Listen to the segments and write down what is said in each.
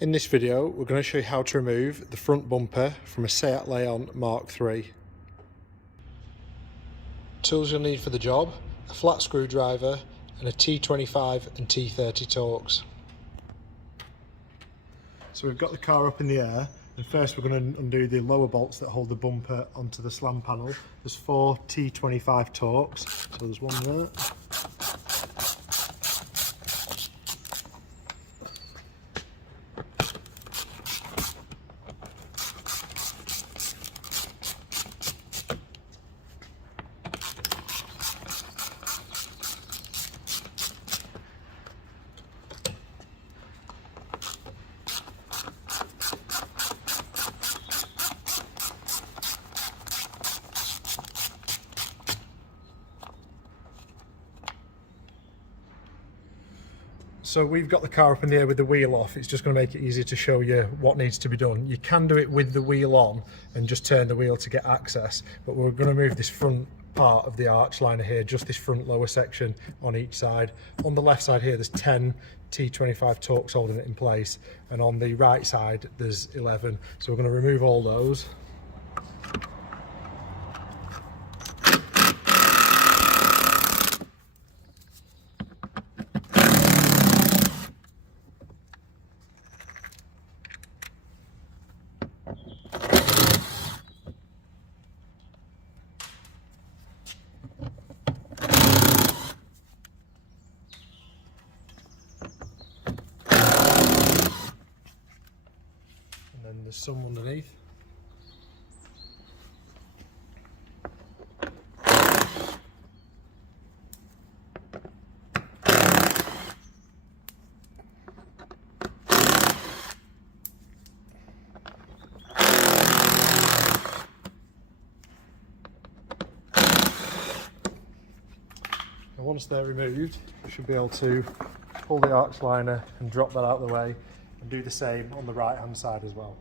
In this video, we're going to show you how to remove the front bumper from a Seat Leon Mk3. Tools you'll need for the job: a flat screwdriver and a T25 and T30 Torx. So we've got the car up in the air, and first we're going to undo the lower bolts that hold the bumper onto the slam panel. There's 4 T25 Torx, so there's one there. So we've got the car up in the air with the wheel off. It's just going to make it easier to show you what needs to be done. You can do it with the wheel on and just turn the wheel to get access, but we're going to move this front part of the arch liner here, just this front lower section on each side. On the left side here there's 10 T25 Torx holding it in place, and on the right side there's 11. So we're going to remove all those. And there's some underneath. And once they're removed, you should be able to pull the arch liner and drop that out of the way, and do the same on the right hand side as well.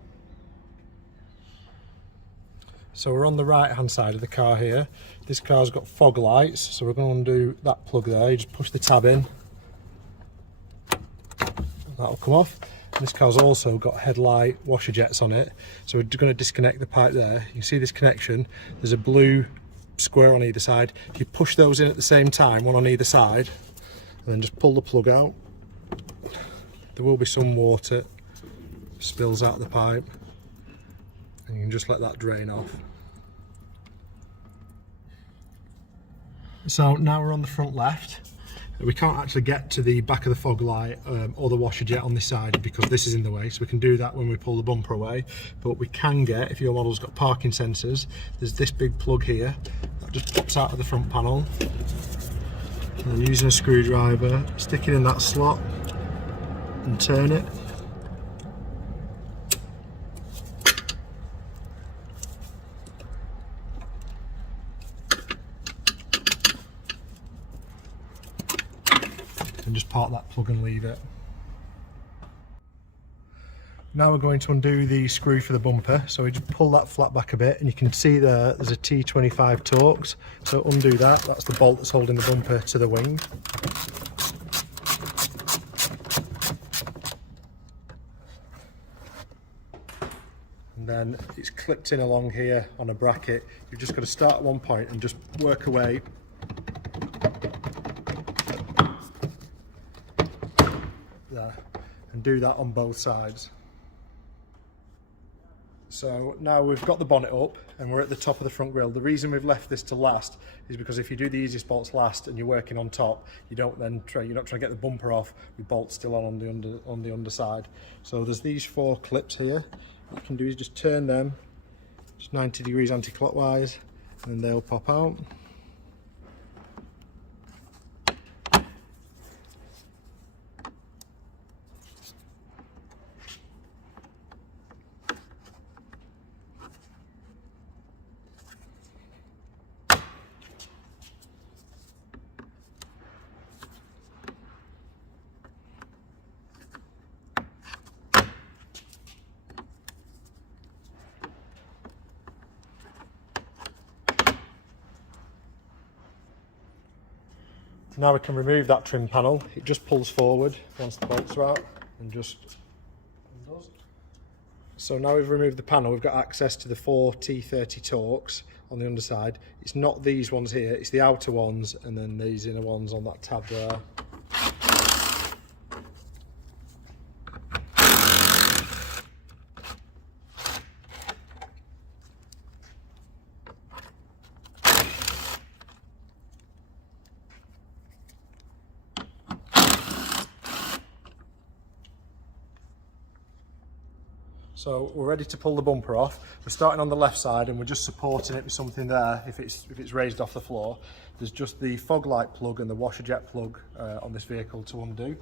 So we're on the right hand side of the car here. This car's got fog lights, so we're going to undo that plug there. You just push the tab in, that'll come off. And this car's also got headlight washer jets on it, so we're going to disconnect the pipe there. You can see this connection, there's a blue square on either side. If you push those in at the same time, one on either side, and then just pull the plug out, there will be some water spills out of the pipe, and you can just let that drain off. So now we're on the front left. We can't actually get to the back of the fog light or the washer jet on this side because this is in the way, so we can do that when we pull the bumper away. But we can get, if your model's got parking sensors, there's this big plug here that just pops out of the front panel, and then using a screwdriver, stick it in that slot and turn it. And just part that plug and leave it. Now we're going to undo the screw for the bumper, so we just pull that flat back a bit, and you can see there's a T25 Torx, so undo that. That's the bolt that's holding the bumper to the wing. And then it's clipped in along here on a bracket. You've just got to start at one point and just work away there, and do that on both sides. So now we've got the bonnet up and we're at the top of the front grille. The reason we've left this to last is because if you do the easiest bolts last and you're working on top, you're not trying to get the bumper off with bolts still on the underside. So there's these 4 clips here. What you can do is just turn them just 90 degrees anti-clockwise, and then they'll pop out. Now we can remove that trim panel. It just pulls forward once the bolts are out, and just undo. So now we've removed the panel, we've got access to the 4 T30 Torques on the underside. It's not these ones here, it's the outer ones and then these inner ones on that tab there. So we're ready to pull the bumper off. We're starting on the left side and we're just supporting it with something there if it's raised off the floor. There's just the fog light plug and the washer jet plug on this vehicle to undo.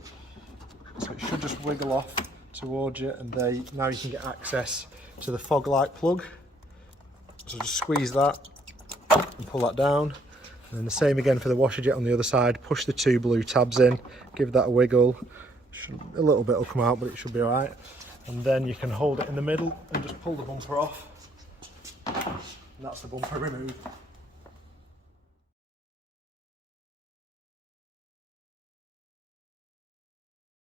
So it should just wiggle off towards you, and now you can get access to the fog light plug. So just squeeze that and pull that down. And then the same again for the washer jet on the other side. Push the 2 blue tabs in, give that a wiggle. A little bit will come out, but it should be all right. And then you can hold it in the middle and just pull the bumper off. And that's the bumper removed.